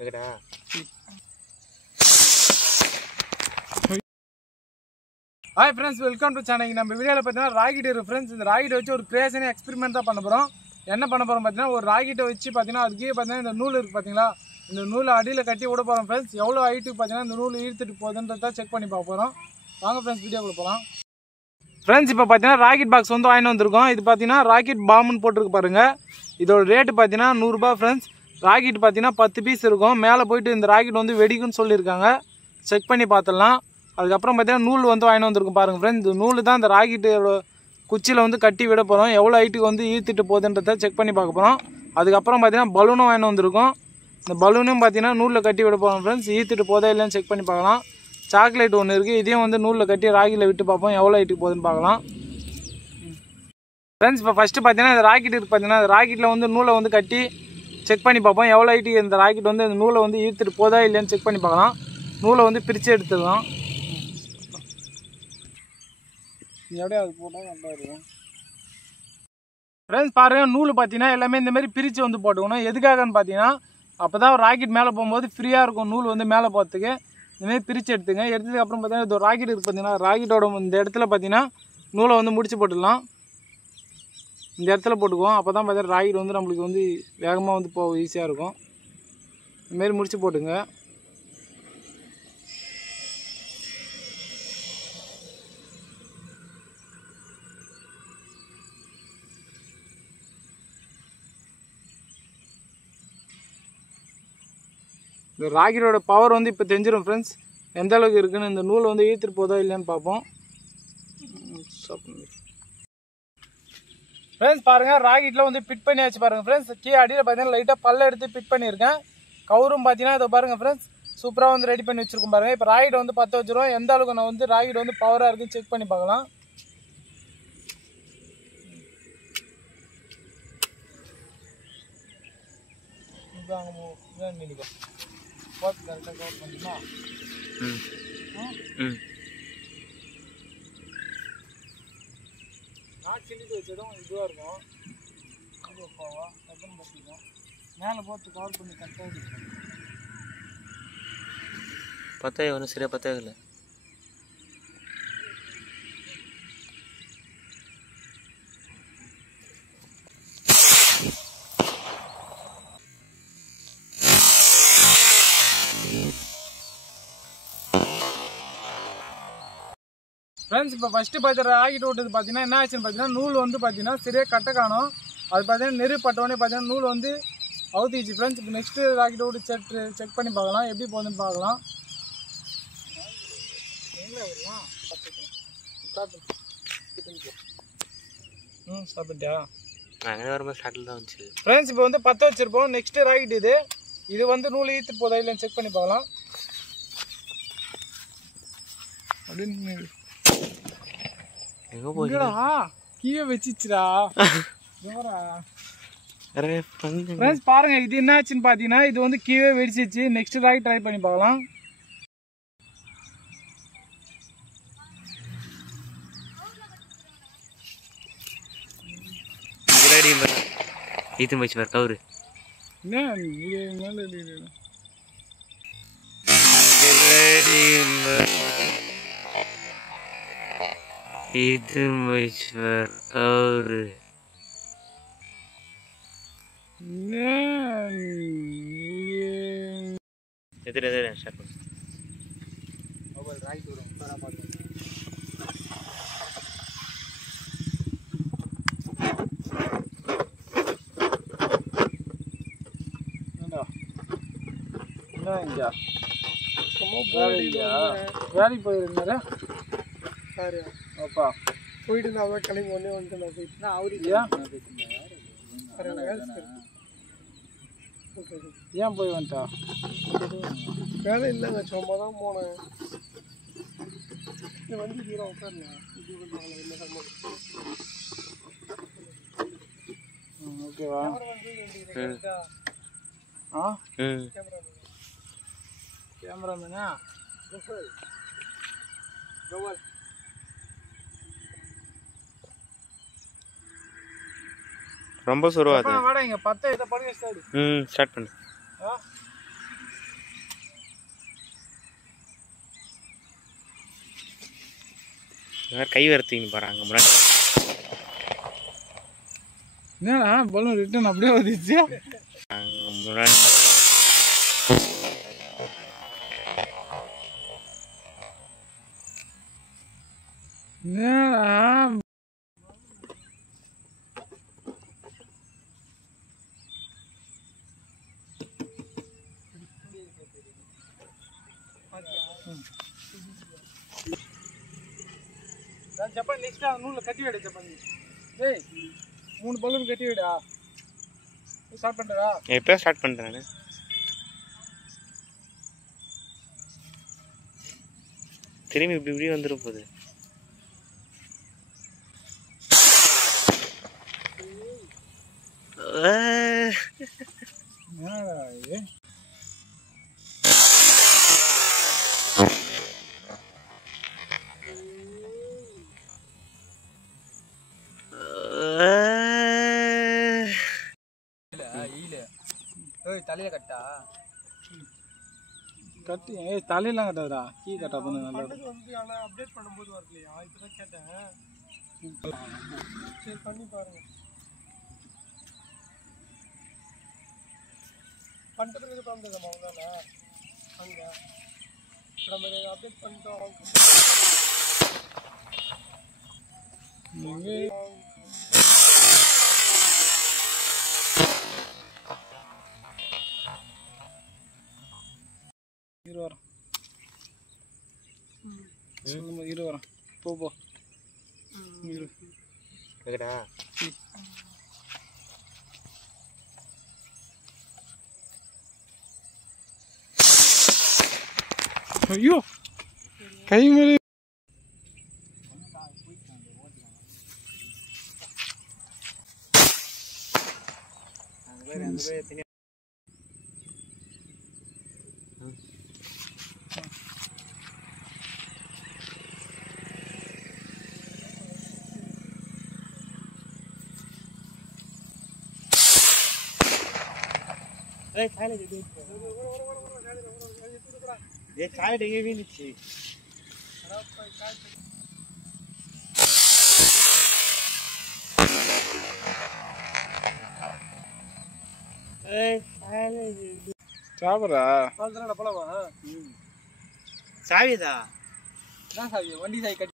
Hi friends, welcome to channel. நம்ம வீடியோல பார்த்தீங்கன்னா ராக்கெட் இருக்கு फ्रेंड्स. இந்த ராக்கெட் வச்சு ஒரு கிரியேஷன் எக்ஸ்பெரிமென்ட் தான் பண்ணப் போறோம். என்ன பண்ணப் போறோம் பார்த்தீங்கன்னா ஒரு ராக்கெட் வச்சு பார்த்தீங்கன்னா அதுக்கே பார்த்தீங்கன்னா இந்த நூல் இருக்கு பாத்தீங்களா? இந்த நூலை அடியில கட்டி விட போறோம் फ्रेंड्स. எவ்வளவு ஹைட்டுக்கு பார்த்தீங்கன்னா இந்த நூல் இழுத்துட்டு போகுதுன்றத செக் பண்ணி பார்க்க போறோம். வாங்க फ्रेंड्स வீடியோக்குள்ள போலாம். फ्रेंड्स இப்போ பார்த்தீங்கன்னா ராக்கெட் பாக்ஸ் வந்து வாங்கி வந்திருக்கோம். இது பார்த்தீங்கன்னா ராக்கெட் பாம்னு போட்டுருக்கு பாருங்க. இதோட ரேட் பார்த்தீங்கன்னா 100 ரூபாய் फ्रेंड्स. ராக்கெட் பார்த்தீங்கன்னா 10 பீஸ் இருக்கும். மேலே போயிட்டு இந்த ராக்கெட் வந்து வெடிக்கும்னு சொல்லியிருக்காங்க. செக் பண்ணி பார்த்துடலாம். அதுக்கப்புறம் பார்த்தீங்கன்னா நூல் வந்து வாங்கி வந்திருக்கும் பாருங்கள் ஃப்ரெண்ட்ஸ். இந்த நூல் தான் இந்த ராக்கெட்டோட குச்சியில் வந்து கட்டி விட போகிறோம். எவ்வளோ ஹைட்டுக்கு வந்து ஈர்த்துட்டு போகுதுன்றதை செக் பண்ணி பார்க்க போகிறோம். அதுக்கப்புறம் பார்த்தீங்கன்னா பலூனும் வாங்கி வந்திருக்கும். இந்த பலூனும் பார்த்தீங்கன்னா நூலில் கட்டி விட போகிறோம் ஃப்ரெண்ட்ஸ். ஈர்த்துட்டு போதா இல்லைன்னு செக் பண்ணி பார்க்கலாம். சாக்லேட் ஒன்று இருக்குது. இதையும் வந்து நூலில் கட்டி ராக்கெட்டில் விட்டு பார்ப்போம் எவ்வளோ ஹைட்டுக்கு போகுதுன்னு பார்க்கலாம் ஃப்ரெண்ட்ஸ். இப்போ ஃபஸ்ட்டு பார்த்தீங்கன்னா இந்த ராக்கெட் இருக்குது பார்த்தீங்கன்னா இந்த ராக்கெட்டில் வந்து நூலை வந்து கட்டி செக் பண்ணி பார்ப்போம் எவ்வளோ ஹைட்டுக்கு இந்த ராக்கெட் வந்து இந்த நூலை வந்து ஈர்த்துட்டு போதா இல்லைன்னு செக் பண்ணி பார்க்கலாம். நூலை வந்து பிரித்து எடுத்துக்கலாம். எப்படியா அது போட்டால் நல்லா இருக்கும் ஃப்ரெண்ட்ஸ். பாருங்கள் நூல் பார்த்தீங்கன்னா எல்லாமே இந்தமாரி பிரித்து வந்து போட்டுக்கணும். எதுக்காகன்னு பார்த்தீங்கன்னா அப்போ தான் ராக்கெட் மேலே போகும்போது ஃப்ரீயாக இருக்கும் நூல் வந்து மேலே போகிறதுக்கு. இந்தமாரி பிரித்து எடுத்துங்க. எடுத்ததுக்கப்புறம் பார்த்தீங்கன்னா இது ராக்கெட் இருக்குது பார்த்தீங்கன்னா ராக்கெட்டோட இந்த இடத்துல பார்த்தீங்கன்னா நூலை வந்து முடிச்சு போட்டுடலாம். இந்த இடத்துல போட்டுக்குவோம். அப்போ தான் பார்த்தீங்கன்னா ராக்கெட் வந்து நம்மளுக்கு வந்து வேகமாக வந்து போக ஈஸியாக இருக்கும். இதுமாரி முடிச்சு போட்டுங்க. இந்த ராக்கெட்டோட பவர் வந்து இப்போ தெரிஞ்சிடும் ஃப்ரெண்ட்ஸ் எந்த அளவுக்கு இருக்குன்னு. இந்த நூல் வந்து ஈர்த்துட்டு போதா இல்லையான்னு பார்ப்போம் ஃப்ரெண்ட்ஸ். பாருங்கள் ராக்கெட்டில் வந்து ஃபிட் பண்ணியாச்சு பாருங்கள் ஃப்ரெண்ட்ஸ். கீழே அடியில் பார்த்தீங்கன்னா லைட்டாக பல்ல எடுத்து ஃபிட் பண்ணியிருக்கேன். கவரும் பார்த்தீங்கன்னா இதை பாருங்கள் ஃப்ரெண்ட்ஸ் சூப்பராக வந்து ரெடி பண்ணி வச்சுருக்கோம் பாருங்கள். இப்போ ராக்கெட் வந்து பற்ற வச்சுருவோம். எந்த அளவுக்கு நான் வந்து ராக்கெட் வந்து பவராக இருக்குன்னு செக் பண்ணி பார்க்கலாம். கரெக்டாக கவர் பண்ணிமா நான் கிண்டிட்டு வச்சதும் இதுவாக இருக்கும். இது வைப்பாவா டக்குன்னு பற்றிக்கும். மேலே போட்டு கவர் பண்ணி கரெக்டாக பத்தாயிரம் ஒன்றும் சரியாக பத்தாயிரம் இல்லை. ஃப்ரெண்ட்ஸ் இப்போ ஃபஸ்ட்டு பார்த்துற ராக்கெட் ஓட்டுறது பார்த்தீங்கன்னா என்ன ஆச்சுன்னு பார்த்தீங்கன்னா நூல் வந்து பார்த்தீங்கன்னா சரியாக கட்ட காணும். அது பார்த்தீங்கன்னா நெருப்பு பட்டோடனே பார்த்தீங்கன்னா நூல் வந்து அவுத்திச்சு ஃப்ரெண்ட்ஸ். இப்போ நெக்ஸ்ட்டு ராக்கெட் ஓட்டு செக் பண்ணி பார்க்கலாம் எப்படி போகுதுன்னு பார்க்கலாம். சாப்பிட்டியா? அங்கே வரும்போது ஸ்டார்டில் தான் வந்துச்சு ஃப்ரெண்ட்ஸ். இப்போ வந்து பற்ற வச்சுருப்போம். நெக்ஸ்ட்டு ராக்கெட் இது வந்து நூல் ஈர்த்து போதா இல்லைன்னு செக் பண்ணி பார்க்கலாம். அப்படின்னு எங்கே போய்டா கீழே வச்சிச்சுடா. ஃப்ரெண்ட்ஸ் பாருங்க இது என்ன ஆச்சுன்னு பார்த்தீங்கன்னா இது வந்து கீழே வெடிச்சிச்சு. நெக்ஸ்ட் ராக்கெட் ட்ரை பண்ணி பார்க்கலாம். இது போயிச்சு வேறு கவுரு இது கவுரு எதிர ஸ்டார்ட் பண்ணு. வேலைக்கு போயிருந்தாரு அப்பா போயிட்டு நான் கிளம்பி ஒன்றே வந்துட்டு நான் போயிட்டு அவருக்கு ஏன் போய் வந்துட்டா? வேலை இல்லைங்க சும்மா தான் போனேன். வந்து தூரம் உட்காரலாம். ஓகேவா? ஆ கேமராமேனா ரொம்ப சுருவாது. வாடா இங்க 10 இத படுங்க ஸ்டார்ட். ஸ்டார்ட் பண்ணு. கை வறுத்தீங்க போகிறாங்க முன்னாடி. என்னடா பலூன் ரிட்டன் அப்படியே வந்துச்சு. முன்னாடி என்னடா ஜப்பான் நெக்ஸ்ட் நூலில் கட்டி விடு. ஜப்பான் டேய் 3 பலூன் கட்டி விடா. ஸ்டார்ட் பண்ணுறா? எப்போ ஸ்டார்ட் பண்ணுறேன் நான். திரும்பி இப்படி இப்படி வந்துட போகுது. என்னடா இது? தலையில கட்டா கட்டி தலையெல்லாம் கட்டாதுடா. கீ கட்டா பண்ணு நல்லா. வந்து ஆனால் அப்டேட் பண்ணும்போது வரலையா? இப்போதான் கேட்டேன். சரி பண்ணி பாருங்க. பண்ணிட்டு பிறகு தந்துடுமா உங்களால அங்கே நம்ம அப்டேட் பண்ணிட்டோம். இரு வரேன். போ போ இரு. கேக்குதா? ஐயோ கை மேலே காய் எங்கே வீணுச்சு? சாப்பிட்றா போலாமா? சாவிதா என்ன சாவி? வண்டி சாவி கட்டி